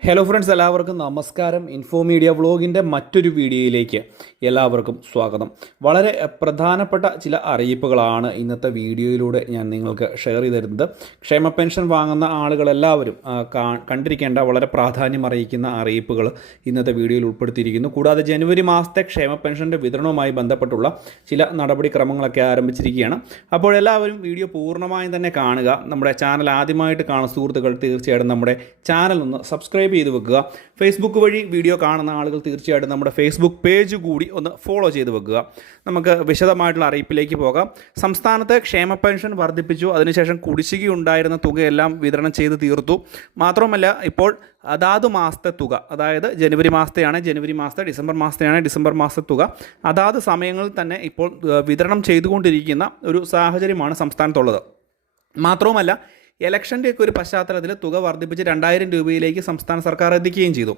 Hello friends, എല്ലാവർക്കും നമസ്കാരം. Info media വ്ളോഗിൻ്റെ മറ്റൊരു വീഡിയോയിലേക്ക് എല്ലാവർക്കും സ്വാഗതം. വളരെ പ്രധാനപ്പെട്ട ചില അറിയിപ്പുകളാണ് ഇന്നത്തെ വീഡിയോയിലൂടെ ഞാൻ നിങ്ങൾക്ക് ഷെയർ ചെയ്ത് തരുന്നത്. ക്ഷേമ പെൻഷൻ വാങ്ങുന്ന ആളുകളെല്ലാവരും കണ്ടിരിക്കേണ്ട വളരെ പ്രാധാന്യം അറിയിക്കുന്ന അറിയിപ്പുകൾ ഇന്നത്തെ വീഡിയോയിൽ ഉൾപ്പെടുത്തിയിരിക്കുന്നു. കൂടാതെ ജനുവരി മാസത്തെ ക്ഷേമ പെൻഷൻ്റെ വിതരണവുമായി ബന്ധപ്പെട്ടുള്ള ചില നടപടിക്രമങ്ങളൊക്കെ ആരംഭിച്ചിരിക്കുകയാണ്. അപ്പോൾ എല്ലാവരും വീഡിയോ പൂർണ്ണമായും തന്നെ കാണുക. നമ്മുടെ ചാനൽ ആദ്യമായിട്ട് കാണുന്ന സുഹൃത്തുക്കൾ തീർച്ചയായിട്ടും നമ്മുടെ ചാനൽ ഒന്ന് സബ്സ്ക്രൈബ് ചെയ്ത് വെക്കുക. ഫേസ്ബുക്ക് വഴി വീഡിയോ കാണുന്ന ആളുകൾ തീർച്ചയായിട്ടും നമ്മുടെ ഫേസ്ബുക്ക് പേജ് കൂടി ഒന്ന് ഫോളോ ചെയ്ത് വെക്കുക. നമുക്ക് വിശദമായിട്ടുള്ള അറിയിപ്പിലേക്ക് പോകാം. സംസ്ഥാനത്ത് ക്ഷേമ പെൻഷൻ വർദ്ധിപ്പിച്ചു. അതിനുശേഷം കുടിശ്ശികയുണ്ടായിരുന്ന തുകയെല്ലാം വിതരണം ചെയ്ത് തീർത്തു. മാത്രമല്ല, ഇപ്പോൾ അതാത് മാസത്തെ തുക, അതായത് ജനുവരി മാസത്തെ, ഡിസംബർ മാസത്തെ തുക അതാത് സമയങ്ങളിൽ തന്നെ ഇപ്പോൾ വിതരണം ചെയ്തുകൊണ്ടിരിക്കുന്ന ഒരു സാഹചര്യമാണ് സംസ്ഥാനത്തുള്ളത്. മാത്രവുമല്ല, ഇലക്ഷൻ്റെയൊക്കെ ഒരു പശ്ചാത്തലത്തിൽ തുക വർദ്ധിപ്പിച്ച് 2000 രൂപയിലേക്ക് സംസ്ഥാന സർക്കാർ എത്തിക്കുകയും ചെയ്തു.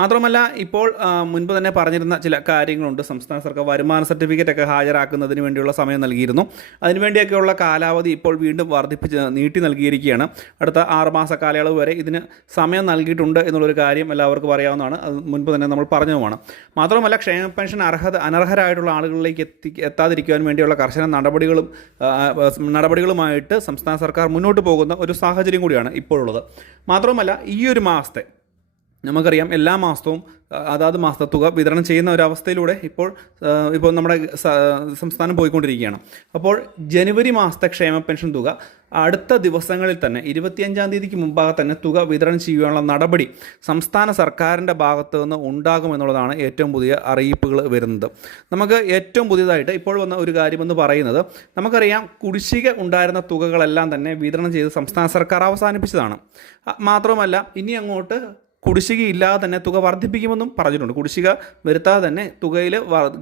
മാത്രമല്ല, ഇപ്പോൾ മുൻപ് തന്നെ പറഞ്ഞിരുന്ന ചില കാര്യങ്ങളുണ്ട്. സംസ്ഥാന സർക്കാർ വരുമാന സർട്ടിഫിക്കറ്റൊക്കെ ഹാജരാക്കുന്നതിന് വേണ്ടിയുള്ള സമയം നൽകിയിരുന്നു. അതിനുവേണ്ടിയൊക്കെയുള്ള കാലാവധി ഇപ്പോൾ വീണ്ടും വർദ്ധിപ്പിച്ച് നീട്ടി നൽകിയിരിക്കുകയാണ്. അടുത്ത 6 മാസ കാലയളവ് വരെ ഇതിന് സമയം നൽകിയിട്ടുണ്ട് എന്നുള്ളൊരു കാര്യം എല്ലാവർക്കും അറിയാവുന്നതാണ്. അത് മുൻപ് തന്നെ നമ്മൾ പറഞ്ഞതുമാണ്. മാത്രമല്ല, ക്ഷേമ പെൻഷൻ അനർഹരായിട്ടുള്ള ആളുകളിലേക്ക് എത്താതിരിക്കുവാൻ വേണ്ടിയുള്ള കർശന നടപടികളുമായിട്ട് സംസ്ഥാന സർക്കാർ മുന്നോട്ട് പോകുന്ന ഒരു സാഹചര്യം കൂടിയാണ് ഇപ്പോഴുള്ളത്. മാത്രമല്ല, ഈ ഒരു മാസത്തെ നമുക്കറിയാം, എല്ലാ മാസവും അതാത് മാസത്തെ തുക വിതരണം ചെയ്യുന്ന ഒരവസ്ഥയിലൂടെ ഇപ്പോൾ നമ്മുടെ സംസ്ഥാനം പോയിക്കൊണ്ടിരിക്കുകയാണ്. അപ്പോൾ ജനുവരി മാസത്തെ ക്ഷേമ പെൻഷൻ തുക അടുത്ത ദിവസങ്ങളിൽ തന്നെ 25-ാം തീയതിക്ക് മുമ്പാകെ തന്നെ തുക വിതരണം ചെയ്യാനുള്ള നടപടി സംസ്ഥാന സർക്കാരിൻ്റെ ഭാഗത്തു നിന്ന് ഉണ്ടാകുമെന്നുള്ളതാണ് ഏറ്റവും പുതിയ അറിയിപ്പുകൾ വരുന്നത്. നമുക്ക് ഏറ്റവും പുതിയതായിട്ട് ഇപ്പോൾ വന്ന ഒരു കാര്യമെന്ന് പറയുന്നത്, നമുക്കറിയാം, കുടിശ്ശിക ഉണ്ടായിരുന്ന തുകകളെല്ലാം തന്നെ വിതരണം ചെയ്ത് സംസ്ഥാന സർക്കാർ അവസാനിപ്പിച്ചതാണ്. മാത്രമല്ല, ഇനി അങ്ങോട്ട് കുടിശ്ശികയില്ലാതെ തന്നെ തുക വർദ്ധിപ്പിക്കുമെന്നും പറഞ്ഞിട്ടുണ്ട്. കുടിശ്ശിക വരുത്താതെ തന്നെ തുകയിൽ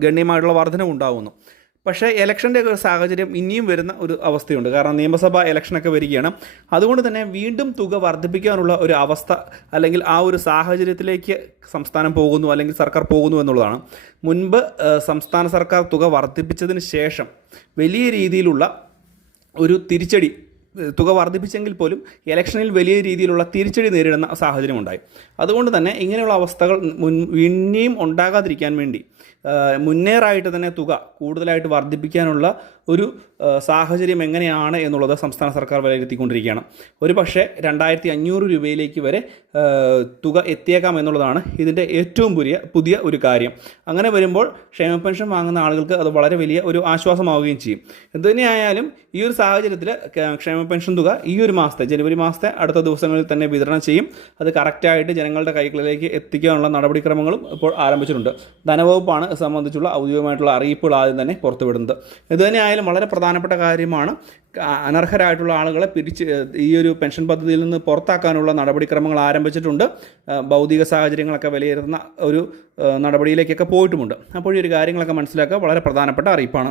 ഗണ്യമായിട്ടുള്ള വർധന ഉണ്ടാകുന്നു. പക്ഷേ ഇലക്ഷൻ്റെ ഒരു സാഹചര്യം ഇനിയും വരുന്ന ഒരു അവസ്ഥയുണ്ട്. കാരണം നിയമസഭാ ഇലക്ഷനൊക്കെ വരികയാണ്. അതുകൊണ്ട് തന്നെ വീണ്ടും തുക വർദ്ധിപ്പിക്കാനുള്ള ഒരു അവസ്ഥ, അല്ലെങ്കിൽ ആ ഒരു സാഹചര്യത്തിലേക്ക് സംസ്ഥാനം പോകുന്നു, അല്ലെങ്കിൽ സർക്കാർ പോകുന്നു എന്നുള്ളതാണ്. മുൻപ് സംസ്ഥാന സർക്കാർ തുക വർദ്ധിപ്പിച്ചതിന് ശേഷം വലിയ രീതിയിലുള്ള ഒരു തിരിച്ചടി, തുക വർദ്ധിപ്പിച്ചെങ്കിൽ പോലും ഇലക്ഷനിൽ വലിയ രീതിയിലുള്ള തിരിച്ചടി നേരിടുന്ന സാഹചര്യമുണ്ടായി. അതുകൊണ്ട് തന്നെ ഇങ്ങനെയുള്ള അവസ്ഥകൾ ഇനിയും ഉണ്ടാകാതിരിക്കാൻ വേണ്ടി മുന്നേറായിട്ട് തന്നെ തുക കൂടുതലായിട്ട് വർദ്ധിപ്പിക്കാനുള്ള ഒരു സാഹചര്യം എങ്ങനെയാണ് എന്നുള്ളത് സംസ്ഥാന സർക്കാർ വിലയിരുത്തിക്കൊണ്ടിരിക്കുകയാണ്. ഒരു പക്ഷേ 2500 രൂപയിലേക്ക് വരെ തുക എത്തിയേക്കാം എന്നുള്ളതാണ് ഇതിൻ്റെ ഏറ്റവും പുതിയ ഒരു കാര്യം. അങ്ങനെ വരുമ്പോൾ ക്ഷേമ പെൻഷൻ വാങ്ങുന്ന ആളുകൾക്ക് അത് വളരെ വലിയ ഒരു ആശ്വാസമാവുകയും ചെയ്യും. എന്തുതന്നെയായാലും ഈ ഒരു സാഹചര്യത്തിൽ ക്ഷേമ പെൻഷൻ തുക ഈ ഒരു മാസത്തെ, ജനുവരി മാസത്തെ അടുത്ത ദിവസങ്ങളിൽ തന്നെ വിതരണം ചെയ്യും. അത് കറക്റ്റായിട്ട് ജനങ്ങളുടെ കൈകളിലേക്ക് എത്തിക്കാനുള്ള നടപടിക്രമങ്ങളും ഇപ്പോൾ ആരംഭിച്ചിട്ടുണ്ട്. ധനവകുപ്പാണ് സംബന്ധിച്ചുള്ള ഔദ്യോഗികമായിട്ടുള്ള അറിയിപ്പുകൾ ആദ്യം തന്നെ പുറത്തുവിടുന്നത്. ഇതുതന്നെയായാലും വളരെ പ്രധാനപ്പെട്ട കാര്യമാണ്. അനർഹരായിട്ടുള്ള ആളുകളെ ഈ ഒരു പെൻഷൻ പദ്ധതിയിൽ നിന്ന് പുറത്താക്കാനുള്ള നടപടിക്രമങ്ങൾ ആരംഭിച്ചിട്ടുണ്ട്. ഭൗതിക സാഹചര്യങ്ങളൊക്കെ വിലയിരുത്തുന്ന ഒരു നടപടിയിലേക്കൊക്കെ പോയിട്ടുമുണ്ട്. അപ്പോൾ ഈ ഒരു കാര്യങ്ങളൊക്കെ മനസ്സിലാക്കുക വളരെ പ്രധാനപ്പെട്ട അറിയിപ്പാണ്.